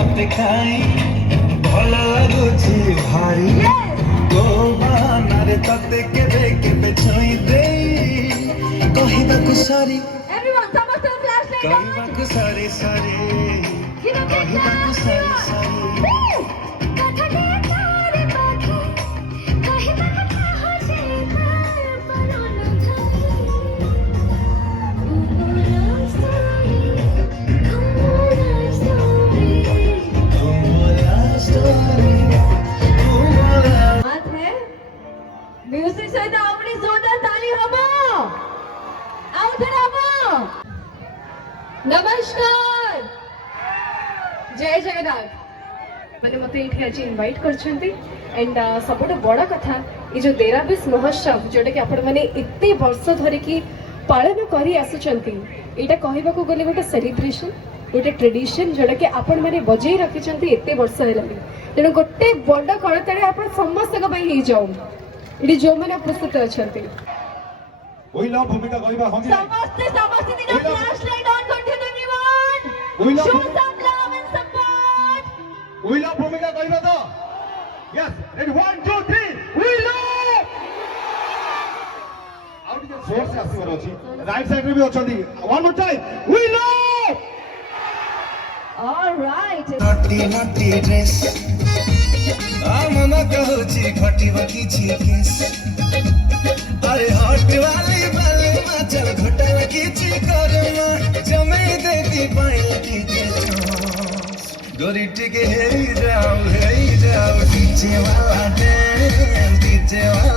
मत खाई भल लगुची भारी तो बानर तते केबे केबे छुई दे कहबाकू सारी Everyone, someone turn flashlight on. कहबाकू सारी सारी You know, get कहबाकू down. सारी सारी बात है म्यूजिक सहित अपनी जोरदार ताली हबो आउथर हबो नमस्कार जय जगन्नाथ मैंने मत ये आज इनवाइट करछंती एंड सबुठ बड़ कथा ये जो 13 महोत्सव जोटा कि आपण माने इतने वर्ष धरि की पालन करी आसुचंती एटा कहबा को गले गोटे सेलिब्रेशन गोटे ट्रेडिशन जोटा कि आपण माने बजै रखिचंती एते वर्ष हेलानी तेणु गोटे बड़ कळताळे आपण समस्त पई हे जाऊ इडी जो माने उपस्थित अछंती ओइला भूमिका कहबा हम समस्त दिन flash light on continue everyone ओइला show some love and support ओइला भूमिका कहबा तो यस रेडी 1 2 3 ओइला आउट के जोर से आसीवर अछि राइट साइड रे भी अछंती वन मोर टाइम ओइला ऑलराइट नटी नटी ड्रेस ममा कहूची घटिबा किछि केस अरे हट वाली बाले माचल घोटाला किछि करना जमे देती पाइल की गोरी टिके हे जाओ डीजे वाला